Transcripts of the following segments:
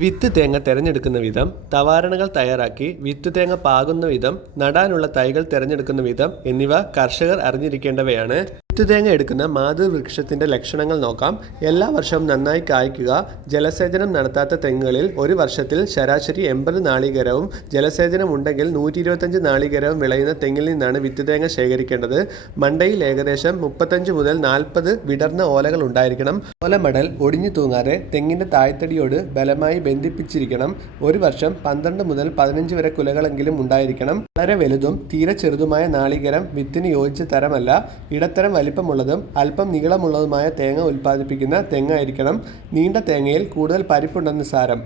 വിത്ത് തേങ്ങ തിരഞ്ഞെടുക്കുന്ന വിധം തവാരണകൾ തയ്യാറാക്കി വിത്ത് തേങ്ങ പാകുന്ന വിധം നടാനുള്ള തൈകൾ തിരഞ്ഞെടുക്കുന്ന വിധം എന്നിവ കർഷകർ അറിഞ്ഞിരിക്കേണ്ടവയാണ്. വിത്ത് തേങ്ങ എടുക്കുന്ന മാതൃവൃക്ഷത്തിന്റെ ലക്ഷണങ്ങൾ നോക്കാം. എല്ലാ വർഷവും നന്നായി കായ്ക്കുക. ജലസേചനം നടത്താത്ത തെങ്ങുകളിൽ ഒരു വർഷത്തിൽ ശരാശരി എൺപത് നാളികരവും ജലസേചനം ഉണ്ടെങ്കിൽ നൂറ്റി ഇരുപത്തഞ്ച് നാളികരവും വിളയുന്ന തെങ്ങിൽ നിന്നാണ് വിത്ത് തേങ്ങ ശേഖരിക്കേണ്ടത്. മണ്ടയിൽ ഏകദേശം മുപ്പത്തഞ്ച് മുതൽ നാൽപ്പത് വിടർന്ന ഓലകൾ ഉണ്ടായിരിക്കണം. ഓലമടൽ ഒടിഞ്ഞു തൂങ്ങാതെ തെങ്ങിന്റെ തായ്തടിയോട് ബലമായി ബന്ധിപ്പിച്ചിരിക്കണം. ഒരു വർഷം പന്ത്രണ്ട് മുതൽ പതിനഞ്ച് വരെ കുലകളെങ്കിലും ഉണ്ടായിരിക്കണം. വളരെ വലുതും തീരെ ചെറുതുമായ നാളികരം വിത്തിന് യോജിച്ച തരമല്ല. ഇടത്തരം വലിപ്പമുള്ളതും അല്പം നീളമുള്ളതുമായ തേങ്ങ ഉൽപ്പാദിപ്പിക്കുന്ന തെങ്ങായിരിക്കണം നീണ്ട തേങ്ങയിൽ കൂടുതൽ പരിപ്പുണ്ടെന്ന് സാരം.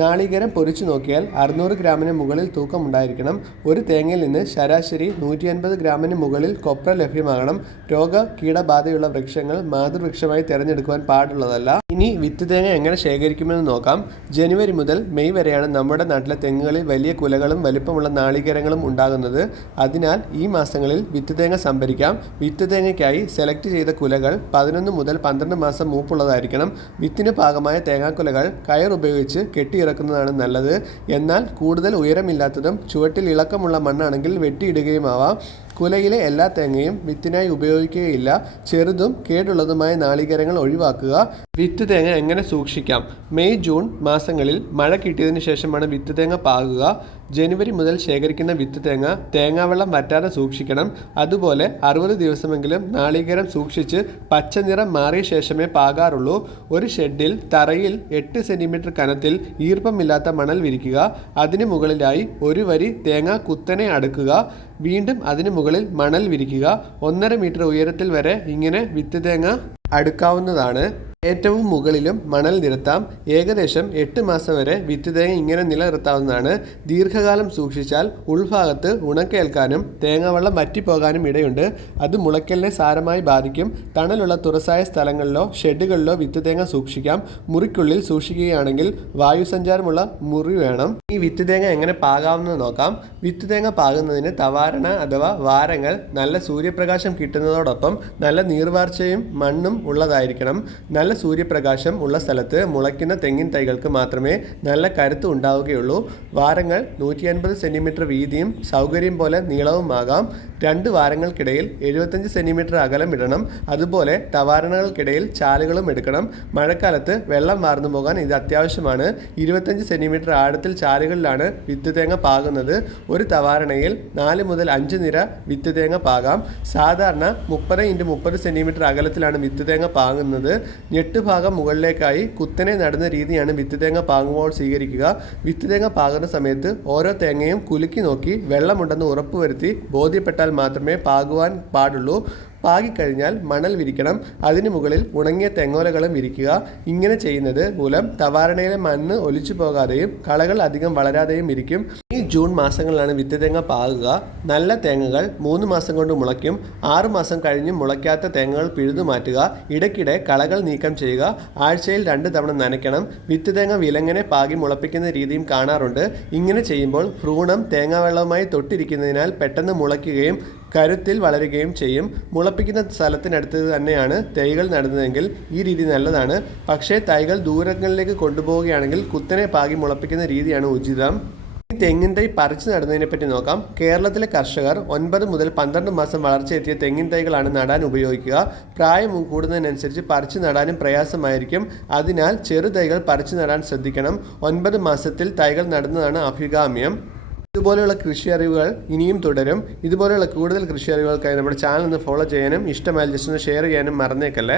നാളികേരം പൊരിച്ചു നോക്കിയാൽ അറുന്നൂറ് ഗ്രാമിന് മുകളിൽ തൂക്കമുണ്ടായിരിക്കണം. ഒരു തേങ്ങയിൽ നിന്ന് ശരാശരി നൂറ്റി അൻപത് ഗ്രാമിന് മുകളിൽ കൊപ്ര ലഭ്യമാകണം. രോഗ കീടബാധയുള്ള വൃക്ഷങ്ങൾ മാതൃവൃക്ഷമായി തിരഞ്ഞെടുക്കുവാൻ പാടുള്ളതല്ല. ഇനി വിത്ത് തേങ്ങ എങ്ങനെ ശേഖരിക്കുമെന്ന് നോക്കാം. ജനുവരി മുതൽ മെയ് വരെയാണ് നമ്മുടെ നാട്ടിലെ തെങ്ങുകളിൽ വലിയ കുലകളും വലിപ്പമുള്ള നാളികേരങ്ങളും ഉണ്ടാകുന്നത്. അതിനാൽ ഈ മാസങ്ങളിൽ വിത്ത് തേങ്ങ സംഭരിക്കാം. വിത്ത് തേങ്ങയ്ക്കായി സെലക്ട് ചെയ്ത കുലകൾ പതിനൊന്ന് മുതൽ പന്ത്രണ്ട് മാസം മൂപ്പുള്ളതായിരിക്കണം. വിത്തിന് പാകമായ തേങ്ങാക്കുലകൾ കയർ ഉപയോഗിച്ച് കെട്ടിയിറക്കുന്നതാണ് നല്ലത്. എന്നാൽ കൂടുതൽ ഉയരമില്ലാത്തതും ചുവട്ടിൽ ഇളക്കമുള്ള മണ്ണാണെങ്കിൽ വെട്ടിയിടുകയുമാവാം കുലയിലെ എല്ലാ തേങ്ങയും വിത്തിനായി ഉപയോഗിക്കുകയില്ല. ചെറുതും കേടുള്ളതുമായ നാളികരങ്ങൾ ഒഴിവാക്കുക. വിത്ത് തേങ്ങ എങ്ങനെ സൂക്ഷിക്കാം? മെയ് ജൂൺ മാസങ്ങളിൽ മഴ കിട്ടിയതിനു ശേഷമാണ് വിത്ത് തേങ്ങ പാകുക. ജനുവരി മുതൽ ശേഖരിക്കുന്ന വിത്ത് തേങ്ങ തേങ്ങാവെള്ളം വറ്റാതെ സൂക്ഷിക്കണം. അതുപോലെ അറുപത് ദിവസമെങ്കിലും നാളികേരം സൂക്ഷിച്ച് പച്ച നിറം മാറിയ ശേഷമേ പാകാറുള്ളൂ. ഒരു ഷെഡിൽ തറയിൽ എട്ട് സെന്റിമീറ്റർ കനത്തിൽ ഈർപ്പമില്ലാത്ത മണൽ വിരിക്കുക. അതിന് മുകളിലായി ഒരു വരി തേങ്ങ കുത്തനെ അടുക്കുക. വീണ്ടും അതിന് മുകളിൽ മണൽ വിരിക്കുക. ഒന്നര മീറ്റർ ഉയരത്തിൽ വരെ ഇങ്ങനെ വിത്ത് തേങ്ങ അടുക്കാവുന്നതാണ്. ഏറ്റവും മുകളിലും മണൽ നിരത്താം. ഏകദേശം എട്ട് മാസം വരെ വിത്ത് തേങ്ങ ഇങ്ങനെ നിലനിർത്താവുന്നതാണ്. ദീർഘകാലം സൂക്ഷിച്ചാൽ ഉൾഭാഗത്ത് ഉണക്കേൽക്കാനും തേങ്ങാവെള്ളം വറ്റിപ്പോകാനും ഇടയുണ്ട്. അത് മുളയ്ക്കലിനെ സാരമായി ബാധിക്കും. തണലുള്ള തുറസായ സ്ഥലങ്ങളിലോ ഷെഡുകളിലോ വിത്ത് തേങ്ങ സൂക്ഷിക്കാം. മുറിക്കുള്ളിൽ സൂക്ഷിക്കുകയാണെങ്കിൽ വായുസഞ്ചാരമുള്ള മുറി വേണം. ഈ വിത്ത് തേങ്ങ എങ്ങനെ പാകാമെന്ന് നോക്കാം. വിത്ത് തേങ്ങ പാകുന്നതിന് തവാരണ അഥവാ വാരങ്ങൾ നല്ല സൂര്യപ്രകാശം കിട്ടുന്നതോടൊപ്പം നല്ല നീർവാർച്ചയും മണ്ണും ഉള്ളതായിരിക്കണം. നല്ല സൂര്യപ്രകാശം ഉള്ള സ്ഥലത്ത് മുളയ്ക്കുന്ന തെങ്ങിൻ തൈകൾക്ക് മാത്രമേ നല്ല കരുത്ത് ഉണ്ടാവുകയുള്ളൂ. വാരങ്ങൾ നൂറ്റി അൻപത് സെന്റിമീറ്റർ വീതിയും സൗകര്യം പോലെ നീളവുമാകാം രണ്ട് വാരങ്ങൾക്കിടയിൽ എഴുപത്തഞ്ച് സെന്റിമീറ്റർ അകലം ഇടണം. അതുപോലെ തവാരണകൾക്കിടയിൽ ചാലുകളും എടുക്കണം. മഴക്കാലത്ത് വെള്ളം വാർന്നു പോകാൻ ഇത് അത്യാവശ്യമാണ്. ഇരുപത്തഞ്ച് സെന്റിമീറ്റർ ആഴത്തിൽ ചാലുകളിലാണ് വിത്ത് തേങ്ങ പാകുന്നത്. ഒരു തവാരണയിൽ നാല് മുതൽ അഞ്ച് നിര വിത്ത് തേങ്ങ പാകാം. സാധാരണ മുപ്പത് ഇന്റു മുപ്പത് സെന്റിമീറ്റർ അകലത്തിലാണ് വിത്ത് തേങ്ങ പാകുന്നത്. ഞെട്ട് ഭാഗം മുകളിലേക്കായി കുത്തനെ നടുന്ന രീതിയാണ് വിത്ത് തേങ്ങ പാകുമ്പോൾ സ്വീകരിക്കുക. വിത്ത് തേങ്ങ പാകുന്ന സമയത്ത് ഓരോ തേങ്ങയും കുലുക്കി നോക്കി വെള്ളമുണ്ടെന്ന് ഉറപ്പുവരുത്തി ബോധ്യപ്പെട്ടാൽ മാത്രമേ പാകുവാൻ പാടുള്ളൂ. പാകിക്കഴിഞ്ഞാൽ മണൽ വിരിക്കണം. അതിനു മുകളിൽ ഉണങ്ങിയ തെങ്ങോലകളും വിരിക്കുക. ഇങ്ങനെ ചെയ്യുന്നത് മൂലം തവാരണയിലെ മണ്ണ് ഒലിച്ചു പോകാതെയും കളകൾ അധികം വളരാതെയും ഇരിക്കും. ഈ ജൂൺ മാസങ്ങളിലാണ് വിത്ത് തേങ്ങ പാകുക. നല്ല തേങ്ങകൾ മൂന്ന് മാസം കൊണ്ട് മുളയ്ക്കും. ആറു മാസം കഴിഞ്ഞും മുളയ്ക്കാത്ത തേങ്ങകൾ പിഴുതു മാറ്റുക. ഇടയ്ക്കിടെ കളകൾ നീക്കം ചെയ്യുക. ആഴ്ചയിൽ രണ്ട് തവണ നനയ്ക്കണം. വിത്ത് തേങ്ങ വിലങ്ങനെ പാകി മുളപ്പിക്കുന്ന രീതിയും കാണാറുണ്ട്. ഇങ്ങനെ ചെയ്യുമ്പോൾ ഭ്രൂണം തേങ്ങാവെള്ളവുമായി തൊട്ടിരിക്കുന്നതിനാൽ പെട്ടെന്ന് മുളയ്ക്കുകയും കരുത്തിൽ വളരുകയും ചെയ്യും. മുളപ്പിക്കുന്ന സ്ഥലത്തിനടുത്ത് തന്നെയാണ് തൈകൾ നടുന്നതെങ്കിൽ ഈ രീതി നല്ലതാണ്. പക്ഷേ തൈകൾ ദൂരങ്ങളിലേക്ക് കൊണ്ടുപോവുകയാണെങ്കിൽ കുത്തനെ പാകി മുളപ്പിക്കുന്ന രീതിയാണ് ഉചിതം. ഈ തെങ്ങിൻ തൈ പറിച്ചു നടുന്നതിനെ പറ്റി നോക്കാം. കേരളത്തിലെ കർഷകർ ഒൻപത് മുതൽ പന്ത്രണ്ട് മാസം വളർച്ചയെത്തിയ തെങ്ങിൻ തൈകളാണ് നടാൻ ഉപയോഗിക്കുക. പ്രായം കൂടുന്നതിനനുസരിച്ച് പറിച്ചു നടാനും പ്രയാസമായിരിക്കും. അതിനാൽ ചെറുതൈകൾ പറിച്ചു നടാൻ ശ്രദ്ധിക്കണം. ഒൻപത് മാസത്തിൽ തൈകൾ നടുന്നതാണ് അഭികാമ്യം. ഇതുപോലെയുള്ള കൃഷി അറിവുകൾ ഇനിയും തുടരും. ഇതുപോലെയുള്ള കൂടുതൽ കൃഷി അറിവുകൾക്കായി നമ്മുടെ ചാനൽ ഒന്ന് ഫോളോ ചെയ്യാനും ഇഷ്ടമായ ജസ്റ്റ് ഒന്ന് ഷെയർ ചെയ്യാനും മറന്നേക്കല്ലേ?